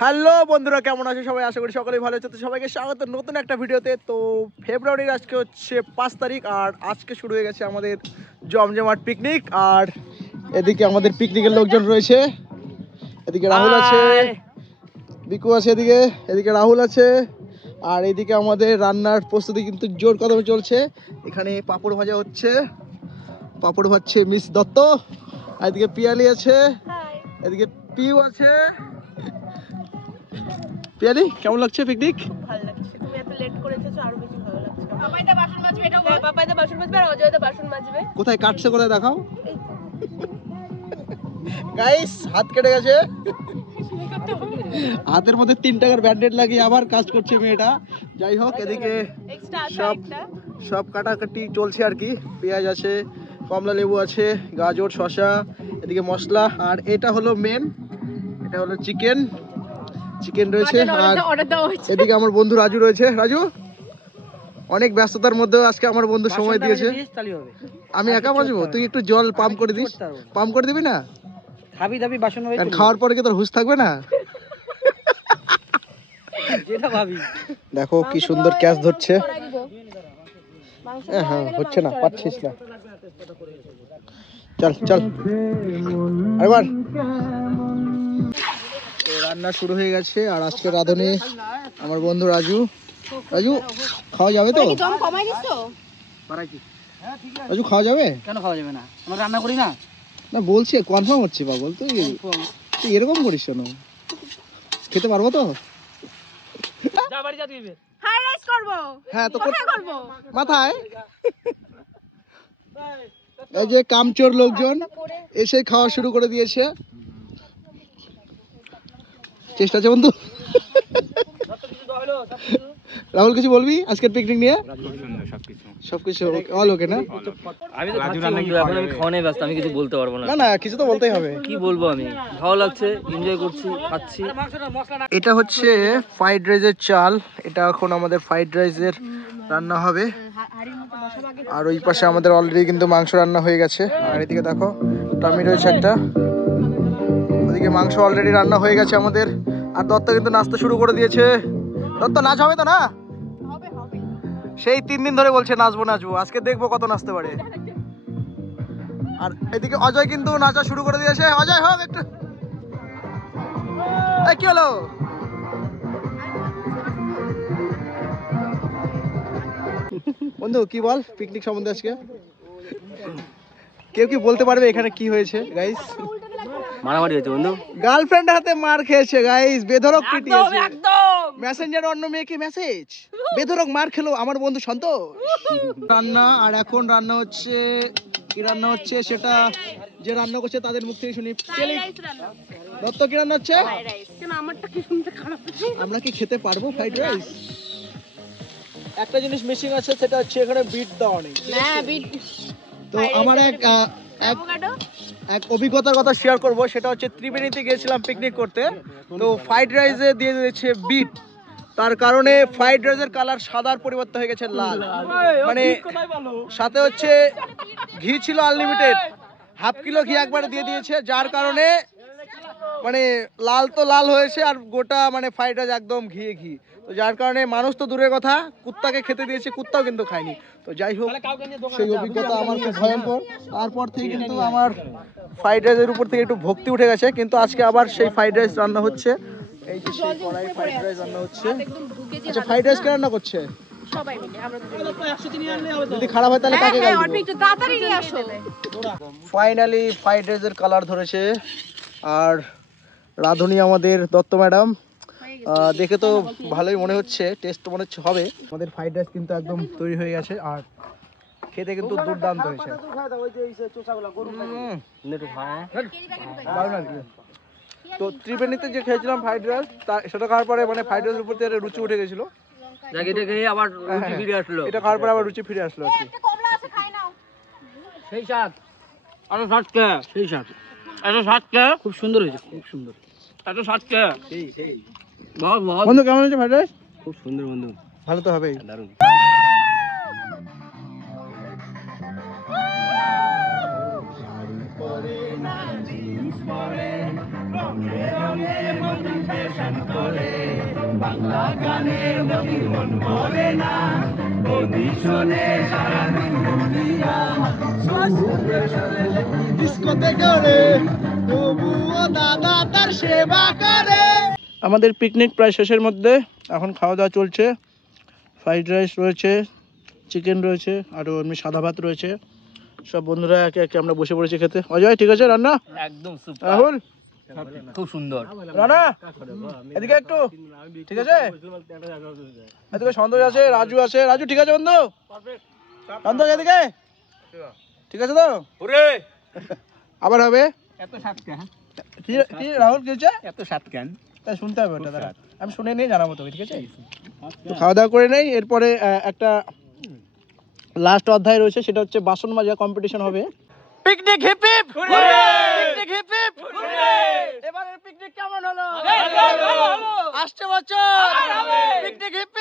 Hello বন্ধুরা, কেমন আছো সবাই? আশা করি সকলেই ভালো আছে। তো সবাইকে স্বাগত নতুন একটা ভিডিওতে। তো ফেব্রুয়ারির আজকে হচ্ছে 5 তারিখ, আর আজকে শুরু হয়ে গেছে আমাদের জমজমাট পিকনিক। আর এদিকে আমাদের পিকনিকের লোকজন রয়েছে। এদিকে রাহুল আছে, বিকু আছে, এদিকে রাহুল আছে। আর এদিকে আমাদের রান্নার প্রস্তুতি কিন্তু জোর কদমে চলছে। এখানে পাঁপড় ভাজা হচ্ছে, পাঁপড় ভাজছে মিস দত্ত। আর এদিকে পিয়ালি আছে, এদিকে পিউ আছে। পিয়ালি, কেমন লাগছে পিকনিক? খুব ভালো লাগছে। তুমি এত লেট করে এসেছো, আরো বেশি ভালো লাগছে। পাপাইদা বাসন মাজবে, এটা বল। পাপাইদা বাসন মাজবে আর অজয়দা বাসন মাজবে। কোথায় কাটছে, কোথায় দেখাও। গাইস, হাত কেটে গেছে। হাতের মধ্যে 3 টাকার ব্যান্ডেড লাগিয়ে আবার কাজ করছে মেয়েটা। যাই হোক, এদিকে সব কাটাকাটি চলছে আর কি। পেঁয়াজ আছে, কমলা লেবু আছে, গাজর, শসা, এদিকে মশলা। আর এটা হলো মেন, এটা হলো চিকেন রয়েছে। আর এদিকে আমার বন্ধু রাজু রয়েছে। রাজু অনেক ব্যস্ততার মধ্যেও আজকে আমার বন্ধু সময় দিয়েছে। আমি একা বাজবো, তুই একটু জল পাম্প করে দিস। পাম্প করে দিবি না? খাওয়ার পরে কি তোর হুঁশ থাকবে না? দেখো কি সুন্দর ক্যাচ ধরছে। হ্যাঁ, হচ্ছে না, পাচ্ছিস না। চল চল আরেকবার। রান্না শুরু হয়ে গেছে। আর আজকে রাঁধুনি আমার বন্ধু রাজু। রাজু, খাওয়া যাবে তো? রাজু, খাওয়া যাবে? কেন খাওয়া যাবে না? আমরা রান্না করি না? না বলছি, কনফার্ম হচ্ছে পাগল। তুই এরকম করিস কেন? খেতে পারবো তো? হ্যাঁ, তো মাথায় এই যে কামচোর লোকজন এসে খাওয়া শুরু করে দিয়েছে। চেষ্টা আছে বন্ধু। রাহুল, কিছু বলবি আজকের পিকনিক নিয়ে? সবকিছু অল ওকে না? আমি তো এখন আমি খাওয়া নিয়ে ব্যস্ত, আমি কিছু বলতে পারবো না। না, কিছু তো বলতেই হবে। কি বলবো, আমি ভালো লাগছে, এনজয় করছি, খাচ্ছি। এটা হচ্ছে ফ্রাইড রাইসের চাল। এটা এখন আমাদের ফ্রাইড রাইসের রান্না হবে। আর ওই পাশে আমাদের অলরেডি কিন্তু মাংস রান্না হয়ে গেছে। আর এদিকে দেখো টামি রয়েছে একটা, ওদিকে মাংস অলরেডি রান্না হয়ে গেছে আমাদের। আর দত্ত কিন্তু নাচতে শুরু করে দিয়েছে। দত্ত, নাচ হবে তো না? সেই 3 দিন ধরে বলছে নাচবো, আজকে দেখবো কত নাচতে পারে। আর এদিকে অজয় কিন্তু নাচা শুরু করে দিয়েছে। অজয়, হোক একটু। কি হলো? বন্ধু কি বল পিকনিক সম্বন্ধে আজকে? কেউ কি বলতে পারবে এখানে কি হয়েছে গাইস? মারামারি হয়েছে বন্ধু, গার্লফ্রেন্ড হাতে মার খেয়েছে গাইস, বেধড়ক পিটিয়েছে। মেসেঞ্জার অন্য মেয়েকে মেসেজ, বেধড়ক মার খেলো আমার বন্ধু সন্তোষ। রান্না, আর এখন রান্না হচ্ছে, কি রান্না হচ্ছে সেটা যে রান্না করছে তাদের মুখ থেকে শুনি। দত্ত, কি রান্না হচ্ছে? আমরা কি খেতে পারবো ফ্রাইড রাইস? একটা জিনিস মিসিং আছে, সেটা হচ্ছে এখানে বিট দেওয়া নেই। তো আমার এক অভিজ্ঞতার কথা শেয়ার করব। সেটা হচ্ছে ত্রিবেণীতে গিয়েছিলাম পিকনিক করতে। তো ফ্রাইড রাইসে দিয়ে দিয়েছে বিট, তার কারণে ফ্রাইড রাইসের কালার সাদার পরিবর্তে হয়ে গেছে লাল। মানে সাথে হচ্ছে ঘি ছিল আনলিমিটেড, হাফ কিলো ঘি একবারে দিয়ে দিয়েছে, যার কারণে মানে লাল তো লাল হয়েছে, আর গোটা মানে ফ্রাইড রাইস একদম ঘি। তো যার কারণে মানুষ তো দূরের কথা, কুত্তাকে খেতে দিয়েছে, কুত্তাও কিন্তু খায়নি। তো যাই হোক, সেই অভিজ্ঞতা আমার খুব ভয়ঙ্কর। তারপর থেকে কিন্তু আমার ফ্রাইড রাইসের উপর থেকে একটু ভক্তি উঠে গেছে। কিন্তু আজকে আবার সেই ফ্রাইড রাইস রান্না হচ্ছে। এই যে সেই কড়াই ফ্রাইড রাইস রান্না হচ্ছে। আচ্ছা, ফ্রাইড রাইস কে রান্না করছে? যদি খারাপ হয় তাহলে কাকে গাল দিব? ফাইনালি ফ্রাইড রাইসের কালার ধরেছে। আর রাঁধুনি আমাদের দত্ত ম্যাডাম, দেখে তো ভালোই মনে হচ্ছে, টেস্ট মনে হচ্ছে হবে। আমাদের ফ্রাইড রাইস কিন্তু একদম তৈরি হয়ে গেছে, আর খেতে কিন্তু দুর্দান্ত হয়েছে। তো ত্রিবেণীতে যে খেয়েছিলাম ফ্রাইড রাইস, সেটা খাওয়ার পরে মানে ফ্রাইড রাইসের উপর থেকে রুচি উঠে গেছিল। এটা খাওয়ার পরে আবার রুচি ফিরে আসলো আর কি। সেই স্বাদ, আরো স্বাদকে, সেই স্বাদ, এত স্বাদকে, খুব সুন্দর হয়েছে, খুব সুন্দর, এত স্বাদকে। বন্ধু কেমন হয়েছে ফ্রাইড রাইস? খুব সুন্দর বন্ধু, ভালো তো হবেই। দারুণ। আমাদের পিকনিক প্রায় শেষের মধ্যে, এখন খাওয়া দাওয়া চলছে। ফ্রাইড রাইস রয়েছে, চিকেন রয়েছে, আরও এমনি সাদা ভাত রয়েছে। সব বন্ধুরা একে একে আমরা বসে পড়েছি খেতে। অজয় ঠিক আছে রান্না? একদম সুপার, রাহুল খুব সুন্দর। রানা এদিকে একটু, ঠিক আছে? এদিকে সন্তোষ আছে, রাজু আছে। রাজু ঠিক আছে বন্ধু? সন্তোষ এদিকে ঠিক আছে তো? আবার হবে? এত স্বাদ কেন? কি কি রাহুল কি হচ্ছে? এত স্বাদ কেন? তাই শুনতে হবে ওটা, দাঁড়া আমি শুনে নিয়ে জানাবো তোকে, ঠিক আছে? তো খাওয়া দাওয়া করে নেই, এরপরে একটা লাস্ট অধ্যায় রয়েছে, সেটা হচ্ছে বাসন মাজা কম্পিটিশন হবে। Picnic hip hip picnic hip hip. এবারের পিকনিক কেমন হলো? আসছে বছর পিকনিক হিপ